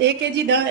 1 kg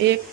1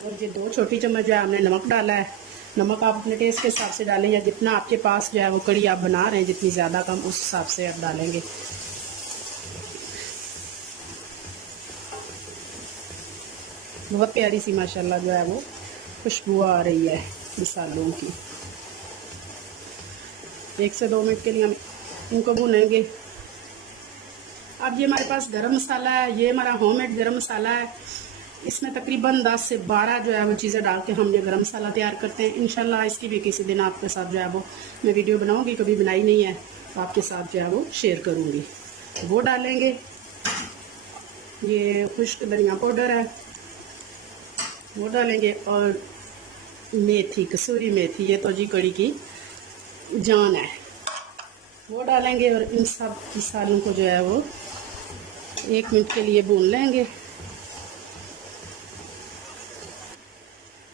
और ये 2 छोटी चम्मच जो है हमने नमक डाला है। नमक आप अपने टेस्ट के हिसाब से डालें, या जितना आपके पास जो है वो कड़ी आप बना रहे हैं, जितनी ज़्यादा कम उस हिसाब से आप डालेंगे। बहुत प्यारी सी माशाल्लाह जो है वो खुशबू आ रही है मसालों की। 1 से 2 मिनट के लिए हम इनको भूनेंगे। अब ये हमारे पास गरम मसाला है, ये हमारा होममेड गरम मसाला है। इसमें तकरीबन 10 से 12 जो है वो चीज़ें डाल के हम ये गरम मसाला तैयार करते हैं। इंशाल्लाह इसकी भी किसी दिन आपके साथ जो है वो मैं वीडियो बनाऊंगी, कभी बनाई नहीं है तो आपके साथ जो है वो शेयर करूंगी। वो डालेंगे। ये खुश्क धनिया पाउडर है, वो डालेंगे। और मेथी, कसूरी मेथी, ये तो जी कड़ी की जान है, वो डालेंगे। और इन सब मसालों को जो है वो 1 मिनट के लिए भून लेंगे।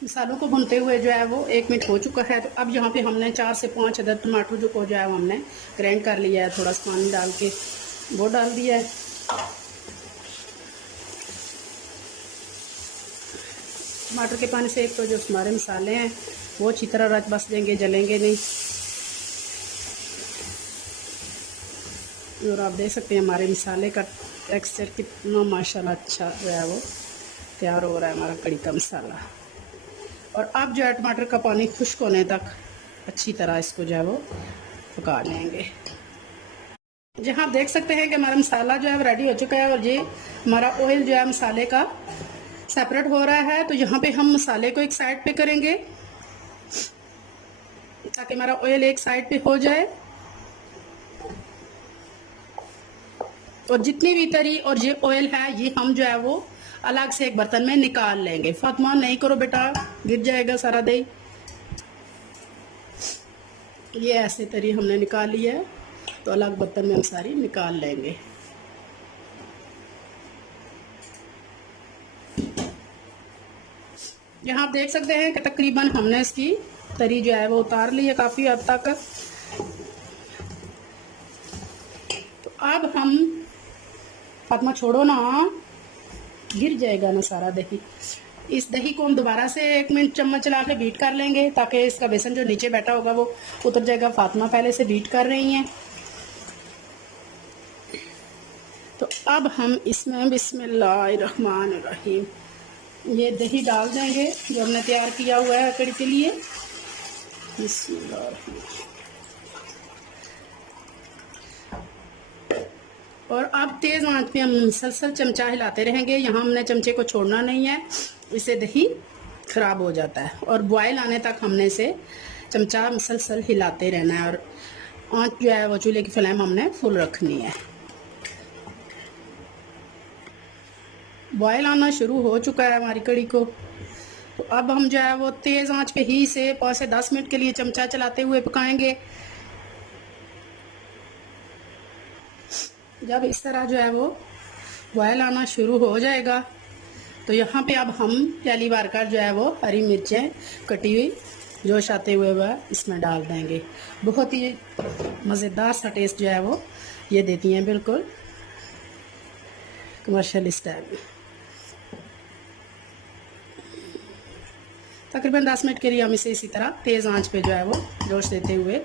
मसालों को भूनते हुए जो है वो 1 मिनट हो चुका है। तो अब यहाँ पे हमने 4 से 5 अदद टमाटर जो है वो हमने ग्राइंड कर लिया है, थोड़ा सा पानी डाल के वो डाल दिया है। टमाटर के पानी से एक तो जो हमारे मसाले हैं वो अच्छी तरह रच बस देंगे, जलेंगे नहीं। और आप देख सकते हैं हमारे मसाले का टेक्सचर कितना माशाल्लाह अच्छा जो है वो तैयार हो रहा है हमारा कड़ी का मसाला। और अब जो है टमाटर का पानी खुश्क होने तक अच्छी तरह इसको जो है वो पका लेंगे। जहाँ आप देख सकते हैं कि हमारा मसाला जो है वो रेडी हो चुका है, और ये हमारा ऑयल जो है मसाले का सेपरेट हो रहा है। तो यहाँ पे हम मसाले को एक साइड पे करेंगे ताकि हमारा ऑयल एक साइड पे हो जाए। और जितनी भी तरी और ये ऑयल है ये हम जो है वो अलग से एक बर्तन में निकाल लेंगे। फातिमा नहीं करो बेटा, गिर जाएगा सारा दही। ये ऐसे तरी हमने निकाल ली है, तो अलग बर्तन में हम सारी निकाल लेंगे। यहाँ आप देख सकते हैं कि तकरीबन हमने इसकी तरी जो है वो उतार ली है काफ़ी हद तक। तो अब हम, फातिमा छोड़ो ना, गिर जाएगा ना सारा दही। इस दही को हम दोबारा से 1 मिनट चम्मच चला के बीट कर लेंगे ताकि इसका बेसन जो नीचे बैठा होगा वो उतर जाएगा। फातिमा पहले से बीट कर रही हैं। तो अब हम इसमें बिस्मिल्लाहिर्रहमानिर्रहीम ये दही डाल देंगे जो हमने तैयार किया हुआ है कड़ी के लिए। बिस्मिल्लाह। और अब तेज़ आंच पे हम मुसलसल चमचा हिलाते रहेंगे। यहाँ हमने चमचे को छोड़ना नहीं है, इससे दही ख़राब हो जाता है। और बॉयल आने तक हमने इसे चमचा मुसलसल हिलाते रहना है। और आंच जो है वो चूल्हे की फ्लेम हमने फुल रखनी है। बॉयल आना शुरू हो चुका है हमारी कड़ी को। तो अब हम जो है वो तेज़ आंच पे ही से 5 से 10 मिनट के लिए चमचा चलाते हुए पकाएंगे। जब इस तरह जो है वो बॉयल आना शुरू हो जाएगा तो यहाँ पे अब हम पहली बार का जो है वो हरी मिर्चें कटी हुई जोश आते हुए वह इसमें डाल देंगे। बहुत ही मज़ेदार सा टेस्ट जो है वो ये देती हैं, बिल्कुल कमर्शियल स्टाइल में। तकरीबन 10 मिनट के लिए हम इसे इसी तरह तेज़ आंच पे जो है वो जोश देते हुए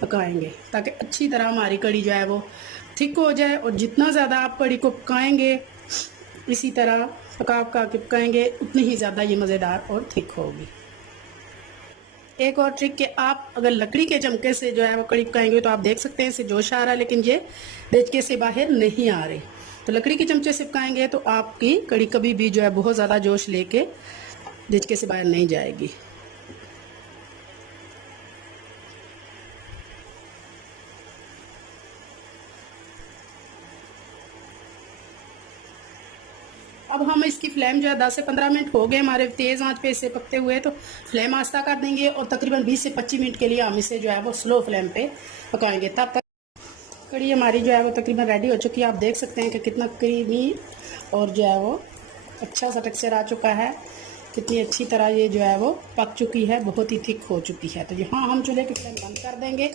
पकाएंगे ताकि अच्छी तरह हमारी कड़ी जो है वो थिक हो जाए। और जितना ज़्यादा आप कड़ी को पकाएंगे, इसी तरह पका के पकाएंगे, उतनी ही ज़्यादा ये मज़ेदार और थिक होगी। एक और ट्रिक कि आप अगर लकड़ी के चमके से जो है वो कड़ी पकाएंगे तो आप देख सकते हैं इसे जोश आ रहा है, लेकिन ये देचके से बाहर नहीं आ रहे। तो लकड़ी के चमचे से पकाएंगे तो आपकी कड़ी कभी भी जो है बहुत ज़्यादा जोश लेके देचके से बाहर नहीं जाएगी। अब हम इसकी फ्लेम जो है 10 से 15 मिनट हो गए हमारे तेज़ आंच पे इसे पकते हुए, तो फ्लेम आस्ता कर देंगे और तकरीबन 20 से 25 मिनट के लिए हम इसे जो है वो स्लो फ्लेम पे पकाएंगे। तब तक कड़ी हमारी जो है वो तकरीबन रेडी हो चुकी है। आप देख सकते हैं कि कितना क्रीमी और जो है वो अच्छा सा टेक्सचर आ चुका है, कितनी अच्छी तरह ये जो है वो पक चुकी है, बहुत ही थिक हो चुकी है। तो यहाँ हम चूल्हे की फ्लेम बंद कर देंगे।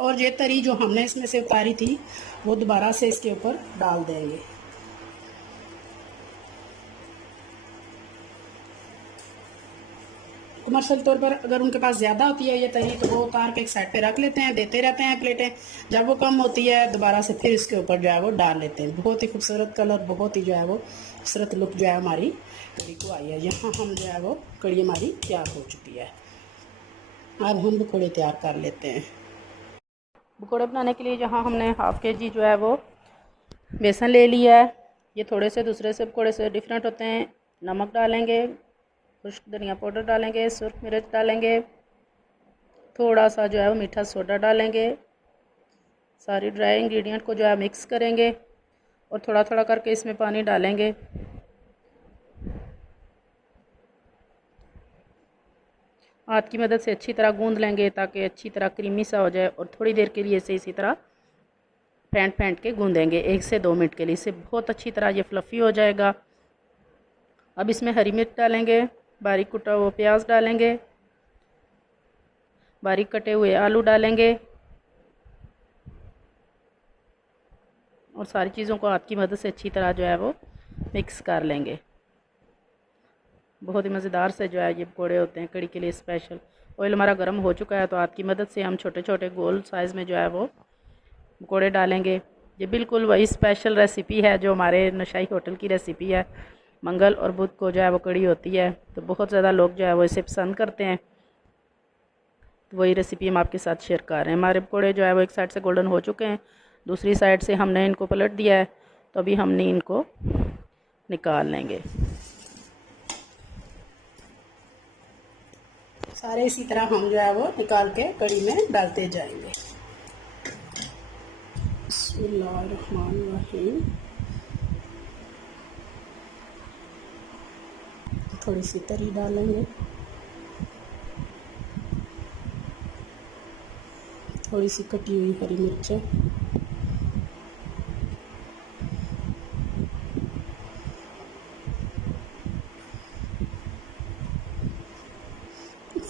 और ये तरी जो हमने इसमें से उतारी थी वो दोबारा से इसके ऊपर डाल देंगे। कमर्शियल तौर पर अगर उनके पास ज़्यादा होती है ये तरी तो वो उतार के एक साइड पे रख लेते हैं, देते रहते हैं प्लेटें। जब वो कम होती है दोबारा से फिर इसके ऊपर जो है वो डाल लेते हैं। बहुत ही खूबसूरत कलर, बहुत ही जो है वो खूबसूरत लुक जो है हमारी कड़ी को आई है। यहाँ हम जो है वो कड़ी हमारी तैयार हो चुकी है। अब हम पकौड़े तैयार कर लेते हैं। पकौड़े बनाने के लिए यहाँ हमने हाफ़ के जी जो है वो बेसन ले लिया है। ये थोड़े से दूसरे से पकौड़े से डिफरेंट होते हैं। नमक डालेंगे, खुश्क धनिया पाउडर डालेंगे, सुर्ख मिर्च डालेंगे, थोड़ा सा जो है वो मीठा सोडा डालेंगे। सारी ड्राई इंग्रेडिएंट को जो है मिक्स करेंगे और थोड़ा थोड़ा करके इसमें पानी डालेंगे। हाथ की मदद से अच्छी तरह गूंद लेंगे ताकि अच्छी तरह क्रीमी सा हो जाए और थोड़ी देर के लिए इसे इसी तरह फेंट के गूंदेंगे 1 से 2 मिनट के लिए। इससे बहुत अच्छी तरह ये फ्लफ़ी हो जाएगा। अब इसमें हरी मिर्च डालेंगे, बारीक कुटा हुआ प्याज डालेंगे, बारीक कटे हुए आलू डालेंगे और सारी चीज़ों को हाथ की मदद से अच्छी तरह जो है वो मिक्स कर लेंगे। बहुत ही मज़ेदार से जो है ये पकौड़े होते हैं कड़ी के लिए स्पेशल। ऑयल हमारा गर्म हो चुका है तो हाथ की मदद से हम छोटे छोटे गोल साइज़ में जो है वो पकौड़े डालेंगे। ये बिल्कुल वही स्पेशल रेसिपी है जो हमारे नशाई होटल की रेसिपी है। मंगल और बुध को जो है वो कड़ी होती है तो बहुत ज़्यादा लोग जो है वो इसे पसंद करते हैं। तो वही रेसिपी हम आपके साथ शेयर कर रहे हैं। हमारे पकौड़े जो है वो एक साइड से गोल्डन हो चुके हैं, दूसरी साइड से हमने इनको पलट दिया है तो अभी हमने इनको निकाल लेंगे। सारे इसी तरह हम जो है वो निकाल के कड़ी में डालते जाएंगे। बिस्मिल्लाहिर्रहमानिर्रहीम। थोड़ी सी तरी डालेंगे, थोड़ी सी कटी हुई हरी मिर्चें,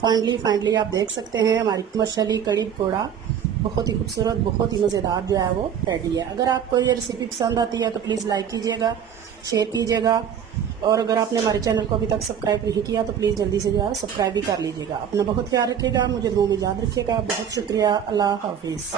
फाइनली आप देख सकते हैं हमारी कमर्शियली कड़ी पकौड़ा बहुत ही खूबसूरत, बहुत ही मज़ेदार जो है वो रेडी है। अगर आपको ये रेसिपी पसंद आती है तो प्लीज़ लाइक कीजिएगा, शेयर कीजिएगा और अगर आपने हमारे चैनल को अभी तक सब्सक्राइब नहीं किया तो प्लीज़ जल्दी से जो है सब्सक्राइब भी कर लीजिएगा। अपना बहुत ख्याल रखिएगा, मुझे दुआ में याद रखिएगा। बहुत शुक्रिया। अल्लाह हाफिज़।